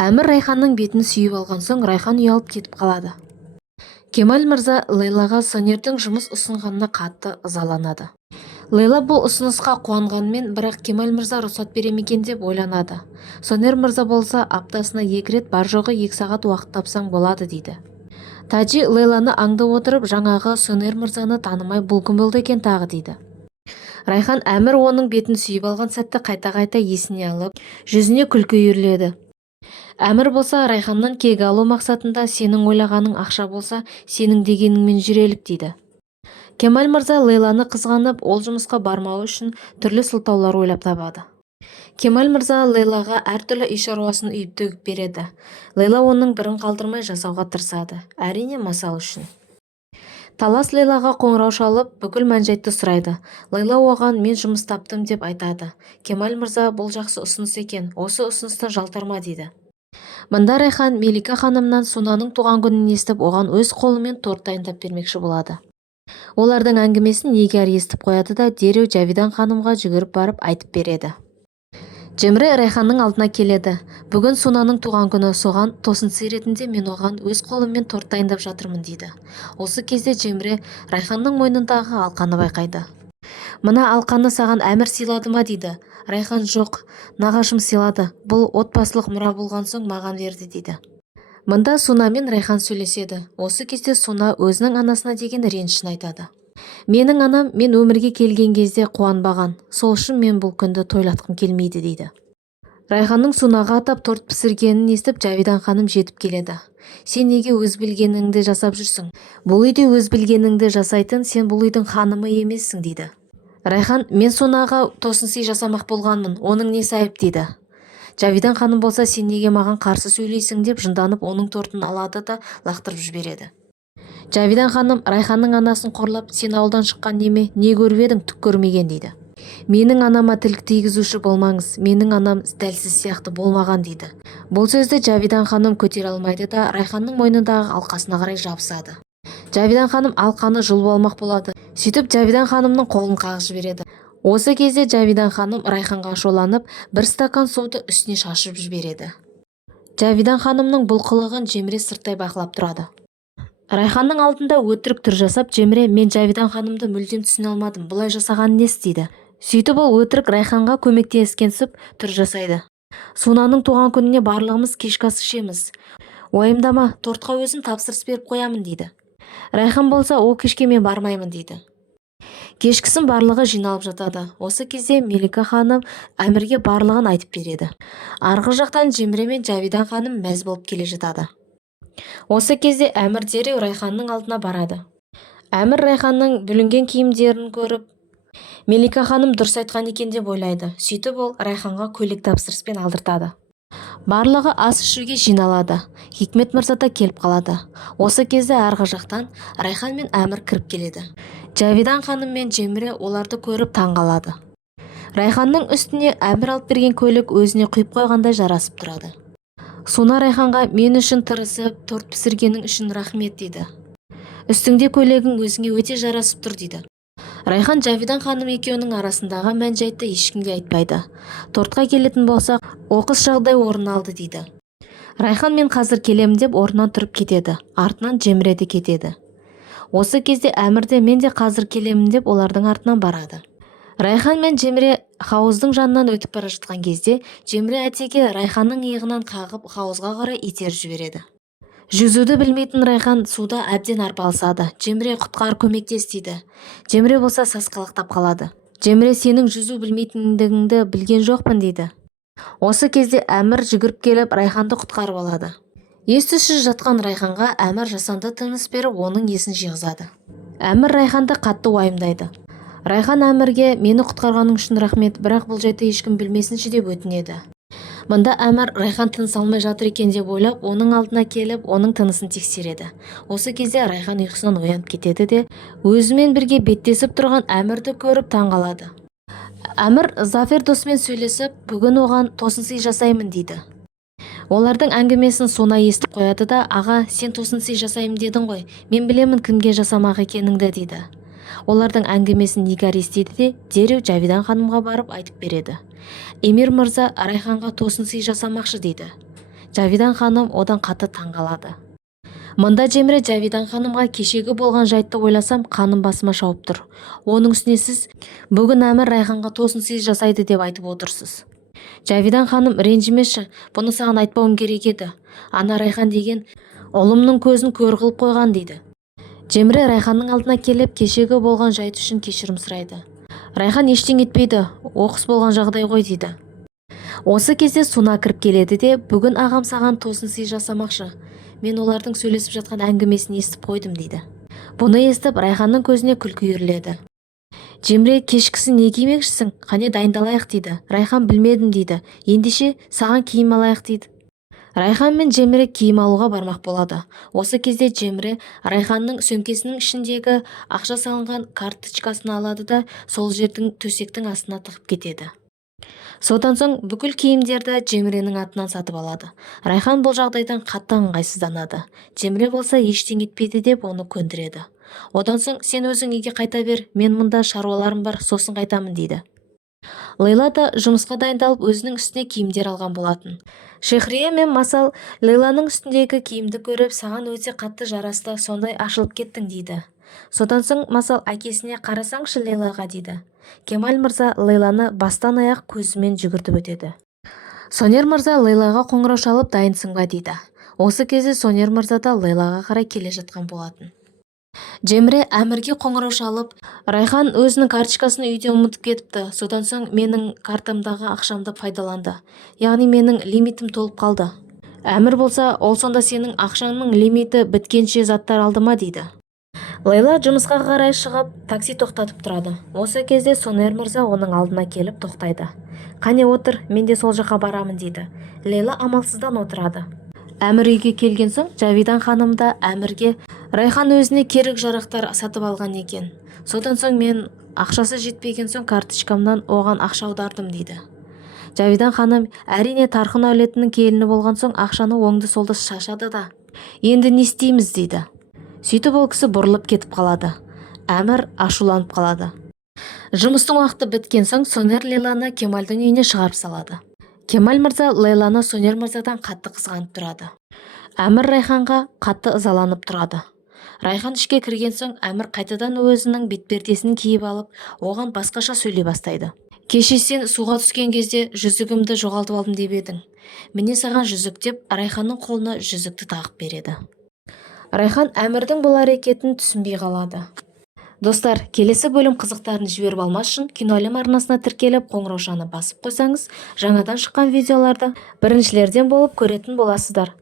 Әмір Райханның бетін сүйіп алған соң Райхан ұялып кетіп қалады. Кемал мырза Лейлаға Сонердің жұмыс ұсынғанына қатты ызаланады. Лейла бұл ұсынысқа қуанғанмен, бірақ Кемал мырза рұқсат бере ме екен деп ойланады. Сонер мырза болса, аптасына 2 рет, бар жоғы 2 сағат уақыт тапсаң болады дейді. Таджи Лейланы аңдып отырып, жаңағы Сонер мырзаны танымай бұл кім болды екен тағы дейді. Райхан Әмір оның бетін сүйіп алған сәтті қайта-қайта есіне алып, жүзіне күлкі үйіріледі. Әмір болса, Райханнан кек алу мақсатында сенің ойлағаның ақша болса, сенің дегеніңмен жүрелік дейді. Кемал мырза Лейланы қызғанып, ол жұмысқа бармауы үшін түрлі сылтаулар ойлап табады. Кемал мырза Лейлаға әртүрлі үй шаруасын үйіп төгіп береді. Лейла оның бірін қалдырмай жасауға тырысады, әрине масал үшін. Талас Лейлаға қоңырау шалып, бүкіл мән-жайды сұрайды. Лейла оған мен жұмыс таптым деп айтады. Кемал мырза бұл жақсы ұсыныс екен, осы ұсынысты жалтарма дейді. Мында Райхан Мелика ханымнан Сунаның туған күнін естіп, оған өз қолымен торт дайындап бермекші болады. Олардың әңгімесін Нигар естіп қояды да дереу Джавидан ханымға жүгіріп барып айтып береді. Джемре Райханның алдына келеді. Бүгін Сунаның туған күні, соған тосынсый ретінде мен оған өз қолыммен торт дайындап жатырмын дейді. Осы кезде Джемре Райханның мойнындағы алқаны байқайды. Мына алқаны саған Әмір сыйлады ма дейді. Райхан жоқ, нағашым сыйлады. Бұл отбасылық мұра болған соң маған берді дейді. Мында Суна мен Райхан сөйлеседі. Осы кезде Суна өзінің анасына деген ренішін айтады. Менің анам мен өмірге келген кезде қуанбаған. Сол үшін мен бұл күнді тойлатқым келмейді дейді. Райханның Сунаға атап торт пісіргенін естіп, Джавидан ханым жетіп келеді. Сен неге өз білгеніңді жасап жүрсің? Бұл үйде өз білгеніңді жасайтын сен бұл үйдің ханымы емессің дейді. Райхан, мен Сунаға тосынсый жасамақ болғанмын, оның несі айып дейді. Джавидан ханым болса, сен неге маған қарсы сөйлейсің деп жынданып, оның тортын алады да лақтырып жібереді. Джавидан ханым Райханның анасын қорлап, сен ауылдан шыққан неме, не көріп едің, түк көрмеген дейді. Менің анама тіл тигізуші болмаңыз, менің анам дәлсіз сияқты болмаған дейді. Бұл сөзді Джавидан ханым көтере алмайды да Райханның мойнындағы алқасына қарай жабысады. Джавидан ханым алқаны жұлып алмақ болады. Сөйтіп Джавидан ханымның қолын қағып жібереді. Осы кезде Джавидан ханым Райханға ашуланып, бір стакан суды үстіне шашып жібереді. Джавидан ханымның бұл қылығын Джемре сырттай бақылап тұрады. Райханның алдында өтірік түр жасап, Джемре, мен Джавидан ханымды мүлдем түсіне алмадым, бұлай жасаған несі дейді. Сөйтіп ол өтірік Райханға көмектескенсіп түр жасайды. Сунаның туған күніне барлығымыз кешкі ас ішеміз. Уайымдама, тортқа өзім тапсырыс беріп қоямын дейді. Райхан болса, ол кешке мен бармаймын дейді. Кешкісін барлығы жиналып жатады. Осы кезде Мелика ханым Әмірге барлығын айтып береді. Арғы жақтан Джемре мен Джавидан ханым мәз болып келе жатады. Осы кезде Әмір дереу Райханның алдына барады. Әмір Райханның бүлінген киімдерін көріп, Мелика ханым дұрыс айтқан екен деп ойлайды. Сөйтіп ол Райханға көйлек тапсырыспен алдыртады. Барлығы ас ішуге жиналады. Хикмет мырза да келіп қалады. Осы кезде арғы жақтан Райхан мен Әмір кіріп келеді. Джавидан ханым мен Джемре оларды көріп таң қалады. Райханның үстіне Әмір алып берген көйлек өзіне құйып қойғандай жарасып тұрады. Суна Райханға мен үшін тырысып, торт пісіргенің үшін рахмет дейді. Үстіңде көйлегің өзіңе өте жарасып тұр дейді. Райхан Джавидан ханым екеуінің арасындағы мән-жайтты ешкімге айтпайды. Тортқа келетін болсақ, оқыс жағдай орын алды дейді. Райхан мен қазір келемін деп орнынан тұрып кетеді. Артынан Джемре де кетеді. Осы кезде Әмір де мен де қазір келемін деп олардың артынан барады. Райхан мен Джемре хауыздың жанынан өтіп бара жатқан кезде Джемре әтеге Райханның иығынан қағып хауызға қарай итеріп жібереді. Жүзуді білмейтін Райхан суда әбден арпалысады. Джемре құтқар, көмектес дейді. Джемре болса сасқалақтап қалады. Джемре, сенің жүзу білмейтіндігіңді білген жоқпын дейді. Осы кезде Әмір жүгіріп келіп Райханды құтқарып алады. Ес-түссіз жатқан Райханға Әмір жасанды тыныс беріп, оның есін жиғызады. Әмір Райханды қатты уайымдайды. Райхан Әмірге мені құтқарғаның үшін рахмет, бірақ бұл жайды ешкім білмесінші деп өтінеді. Мында Әмір Райхан тыныс алмай жатыр екен деп ойлап, оның алдына келіп, оның тынысын тексереді. Осы кезде Райхан ұйқысынан оянып кетеді де, өзімен бірге беттесіп тұрған Әмірді көріп таң қалады. Әмір Зафер досымен сөйлесіп, бүгін оған тосынсый жасаймын дейді. Олардың әңгімесін Суна естіп қояды да, аға, сен тосынсый жасаймын дедің ғой, мен білемін кімге жасамақ екеніңді дейді. Олардың әңгімесін Нигар естиді де дереу Джавидан ханымға барып айтып береді. Эмир мырза Райханға тосынсый жасамақшы дейді. Жавидан ханым одан қатты таңғалады. Мында Жеміре Жавидан ханымға кешегі болған жайтты ойласам қаным басыма шауып тұр. Оның үстіне сіз бүгін Әмір Райханға тосын сый жасайды деп айтып отырсыз. Жавидан ханым, ренжімеші, бұны саған айтпауым керек еді. Ана Райхан деген ұлымның көзін көр қылып қойған дейді. Жеміре Райханның алдына келіп кешегі болған жайт үшін кешірім сұрайды. Райхан ештеңе етпейді, оқыс болған жағдай ғой дейді. Осы кезде Суна кіріп келеді де, бүгін ағам саған тосын сый жасамақшы. Мен олардың сөйлесіп жатқан әңгімесін естіп қойдым дейді. Бұны естіп Райханның көзіне күлкі үйіріледі. Жеміре, кешкісін не кимекшісің? Қане дайындалайық дейді. Райхан, білмедім дейді. Ендеше саған киім алайық дейді. Райхан мен Жеміре киім алуға бармақ болады. Осы кезде Жеміре Райханның сөмкесінің ішіндегі ақша салынған карточкасын алады да сол жердің төсектің астына тығып кетеді. Содан соң бүкіл киімдерді Жеміренің атынан сатып алады. Райхан бұл жағдайдан қатты ыңғайсызданады. Жеміре болса ештеңе етпейді деп оны көндіреді. Одан соң сен өзің үйге қайта бер, мен мұнда шаруаларым бар, сосын қайтамын дейді. Лейла да жұмысқа дайындалып өзінің үстіне киімдер алған болатын. Шехрия мен Масал Лейланың үстіндегі киімді көріп, саған өте қатты жарасты, сондай ашылып кеттің дейді. Содан соң Масал әкесіне, қарасаңшы Лейлаға дейді. Кемаль мырза Лейланы бастан аяқ көзімен жүгіртіп өтеді. Сонер мырза Лейлаға қоңырау шалып дайынсың ба дейді. Осы кезде Сонер мырза да Лейлаға қарай келе жатқан болатын. Жеміре Әмірге қоңырау шалып, Райхан өзінің карточкасын үйде ұмытып кетіпті. Содан соң менің картамдағы ақшамды пайдаланды. Яғни менің лимитім толып қалды. Әмір болса, ол сонда сенің ақшаңның лимиті біткенше заттар алды ма дейді. Лейла жұмысқа қарай шығып, такси тоқтатып тұрады. Осы кезде Сонер мырза оның алдына келіп тоқтайды. Қане отыр, мен де сол жаққа барамын дейді. Лейла амалсыздан отырады. Әмір үйге келген соң, Жавидан ханым да Әмірге Райхан өзіне керек жарақтар сатып алған екен. Содан соң мен ақшасы жетпеген соң карточкамнан оған ақша аудардым дейді. Жавидан ханым, әрине Тархын әулетінің келіні болған соң ақшаны оңды-солды шашады да. Енді не істейміз дейді. Сөйтіп ол кісі бұрылып кетіп қалады. Әмір ашуланып қалады. Жұмыстың уақыты біткен соң Сонер Лейланы Кемальдің үйіне шығарып салады. Кемаль мырза Лейланы Сонер мырзадан қатты қызғанып тұрады. Әмір Райханға қатты ызаланып тұрады. Райхан ішке кірген соң Әмір қайтадан өзінің бетпердесін киіп алып, оған басқаша сөйлей бастайды. Кеше сен суға түскен кезде жүзігімді жоғалтып алдым деп едің. Міне саған жүзік деп Райханның қолына жүзікті тағып береді. Райхан Әмірдің бұл әрекетін түсінбей қалады. Достар, келесі бөлім қызықтарын жіберіп алмас үшін Киноәлем арнасына тіркеліп қоңыраушаны басып қойсаңыз, жаңадан шыққан видеоларды біріншілерден болып көретін боласыздар.